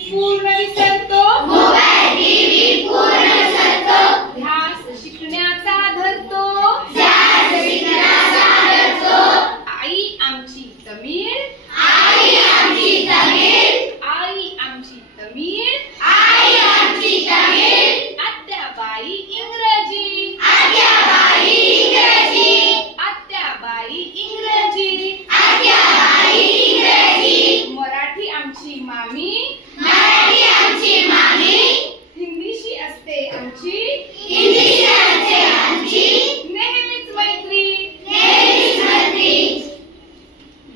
पूर्ण विसरतो, mobile TV पूर्ण विसरतो, ध्यास शिकण्याचा धरतो, ध्यास शिकण्याचा धरतो. आई आमची तमिळ, आई आमची तमिळ, आई आमची तमिळ, आई आमची तमिळ, आत्याबाई इंग्रजी, आत्याबाई इंग्रजी, आत्याबाई इंग्रजी, आत्याबाई इंग्रजी. मराठी आमची मामी, मराठी आमची मामी, हिंदीशी असते आमची हिंदी असते आमची नेहमीच मैत्री, नेहमीच मैत्री.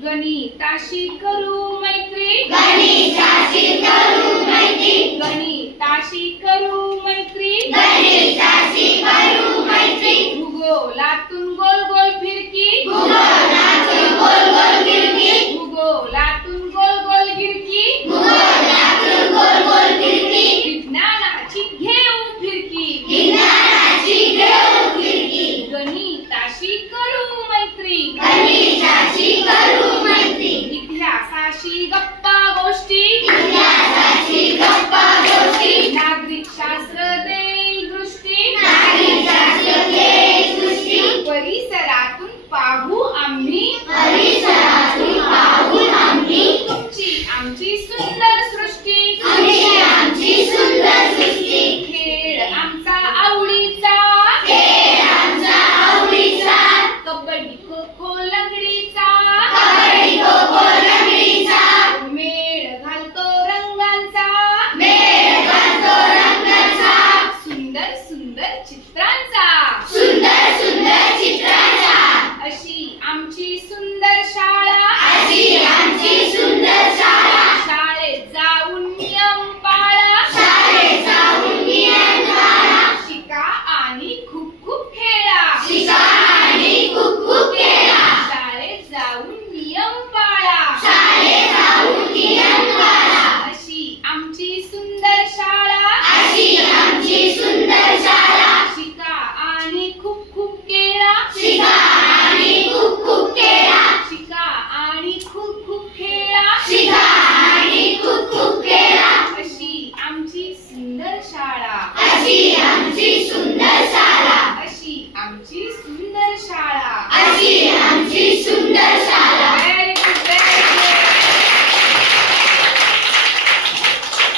गणिताशी करू मैत्री, गणिताची करू मैत्री, गणिताशी करू मैत्री, गणिताची करू मैत्री. भूगोलातून गोल गोल फिरकी, भूगोलातून गोल गोल फिरकी, भूगोलातून गोल गोल गिरकी, भूगोलातून गोल गोल फिरकी, विज्ञानाची घेऊ फिरकी, विज्ञानाची घेऊ फिरकी. गणिताशी करू मैत्री, गणिताची करू मैत्री, इतिहासाशी गप्पा गोष्टी, इतिहासाची गप्पा गोष्टी, नागरिक शास्त्र देईल दृष्टी, नागरिकाची देश दृष्टी. परिसरातून पाहू आम्ही, परिसरातून पाहून आम्ही तुमची आमची सुंदर सृष्टी, आमची सुंदर सृष्टी. खेळ आमचा आवडीचा, खेळ आमचा आवडीचा, कबड्डी खो खो लंगडीचा, कबड्डी खो खो लंगडीचा, मेळ घालतो रंगांचा, मेळ घालतो रंगाचा, सुंदर सुंदर चित्रांचा. सुंदर सुंदर चित्रांचा. अशी आमची सुंदर शाळा, अशी आमची सुंदर शाळा. शाळेत जाऊन नियम पाळा, शाळेत जाऊन नियम पाळा, शिका आणि खूप खूप खेळा, शिका आणि खूप खूप खेळा. शाळेत जाऊन नियम पाळा. शाळेत जाऊन नियम पाळा. अशी आमची सुंदर शाळा, अशी आमची सुंदर शाळा. शिका आणि खूप खूप खेळा, शिका आणि खूप खूप खेळा, शिका आणि खूप खूप खेळा. शिका आणि खूप खूप खेळा. अशी आमची सुंदर शाळा, अशी आमची सुंदर शाळा. अशी आमची सुंदर शाळा. अशी आमची सुंदर शाळा.